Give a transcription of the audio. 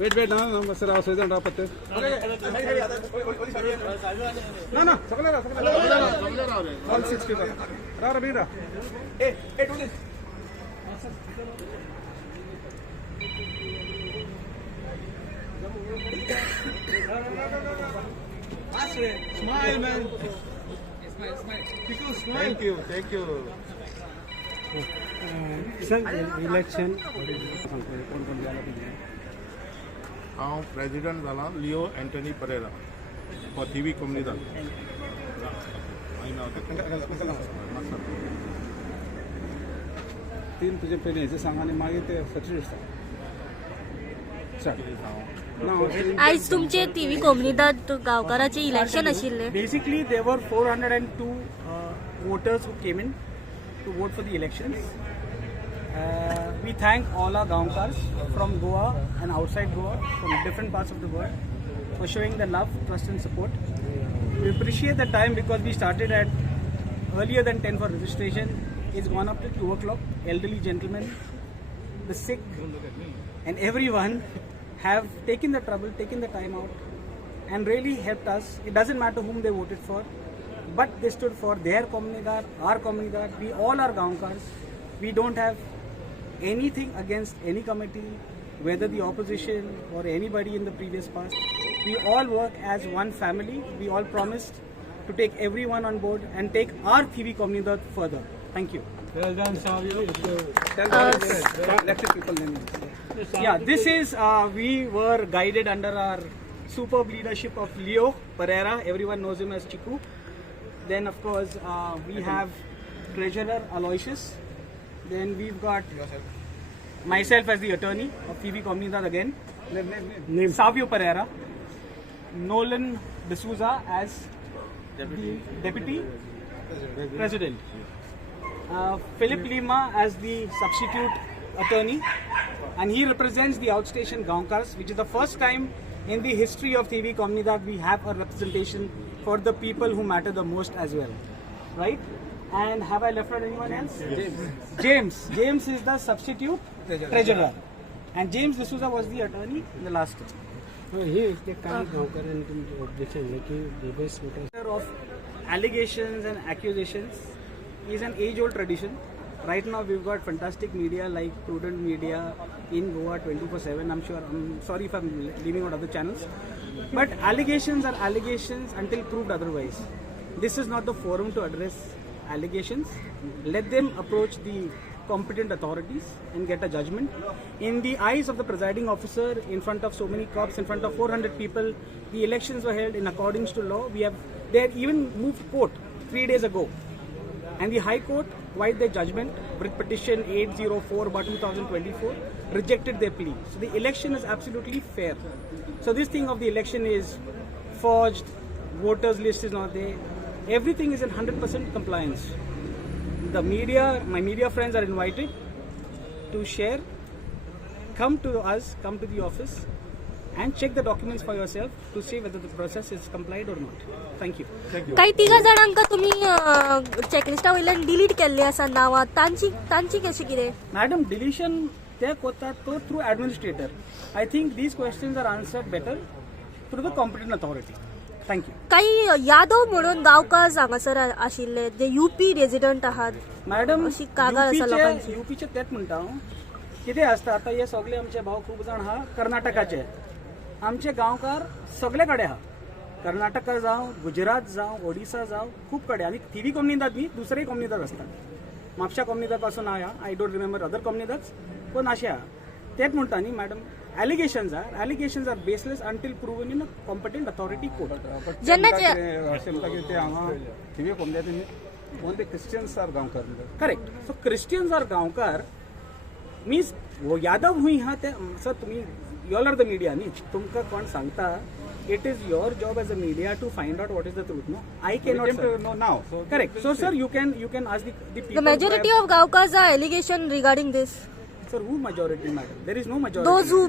Wait ना sir आओ sir रा पत्ते ना सकले रा ऑल 6 पीपल रा बीरा ए do this Smile, man. Smile. People smile. Thank you. Sir, election. हांव प्रेसिडेंट जाला Leo Antony Perera for TV community. तीन तुझे पहिले हेचे सांग आणि मागीर ते सचिन आज तुमचे टीव्ही कोमनीदाद गांवकाराचे इलेक्शन आशिल्ले. Basically, there were 402 voters who came in to vote for the elections. We thank all our Gaonkars from Goa and outside Goa, from different parts of the world, for showing the love, trust and support. We appreciate the time because we started at earlier than 10 for registration. It's gone up to 2 o'clock. Elderly gentlemen, the sick and everyone have taken the trouble, taken the time out and really helped us. It doesn't matter whom they voted for, but they stood for their community, our community. We all are Gaonkars. We don't have anything against any committee, whether the opposition or anybody in the previous past. We all work as one family. We all promised to take everyone on board and take our TV community further. Thank you. Well done, Savio. Elected people name. Yeah, this is, we were guided under our superb leadership of Leo Pereira. Everyone knows him as Chiku. Then, of course, we have Treasurer Aloysius. Then we've got myself as the attorney of TV Comunidad again. Name. Savio Pereira. Nolan D'Souza as Deputy President. Philip Lima as the substitute attorney. And he represents the outstation Gaonkars, which is the first time in the history of TV Comunidad we have a representation for the people who matter the most as well. Right? And have I left out anyone else? James is the substitute treasurer. And James D'Souza was the attorney in the last term. He is the kind of objection of allegations and accusations is an age-old tradition. Right now we've got fantastic media like Prudent Media in Goa 24/7. I'm sorry if I'm leaving out other channels. But allegations are allegations until proved otherwise. This is not the forum to address allegations. Let them approach the competent authorities and get a judgment. In the eyes of the presiding officer, in front of so many cops, in front of 400 people, the elections were held in accordance to law. They had even moved court 3 days ago. And the High Court, while their judgment, with petition 804/2024, rejected their plea. So the election is absolutely fair. So this thing of the election is forged, voters list is not there. Everything is in 100% compliance. The media, my media friends are invited to share. Come to us, come to the office and check the documents for yourself to see whether the process is complied or not. Thank you. काही 3 जाणांका तुम्ही चेकलिस्टा वयल्यान delete केल्ले आसा नांवां तांची कशी कितें? Madam, deletion ते कोतात तो through administrator. I think these questions are answered better through the competent authority. Thank you. काही यादव म्हणून गांवकार हांगासर आशिल्ले जे यूपी रेजिडेंट आहात. मॅडम, अशी कागाळ आसा लोकांची. यूपीचे तेच म्हणटा कितें आसता आता हे सगळे आमचे भाव खूब जाण आहा कर्नाटकाचे. आमचे गांवकार सगळे कडेन आहा. कर्नाटका जावं, गुजरात जावं, ओडिसा जावं, खूप कडे. आणि TV कम्युनिदात न्ही, दुसरे कम्युनिदात असतात. म्हापशा कम्युनिदात पासून आया. आय डोंट रिमेंबर अदर कम्युनिदात, पण अशे आहा. तेच म्हणटा न्ही madam, allegations are baseless until proven in a competent authority court. TV कम्युनिदात only Christians are Gaonkar. Correct. So Christians are Gaonkar means वो यादव हुई हाँ ते सर तुम्ही you all are the media नी तुमका कोण सांगता. It is your job as a media to find out what is the truth. No, I cannot know now. So correct. So sir, you can ask the people. The majority of Gaonkars are allegation regarding this. Sir, who majority, madam? There is no majority. Those who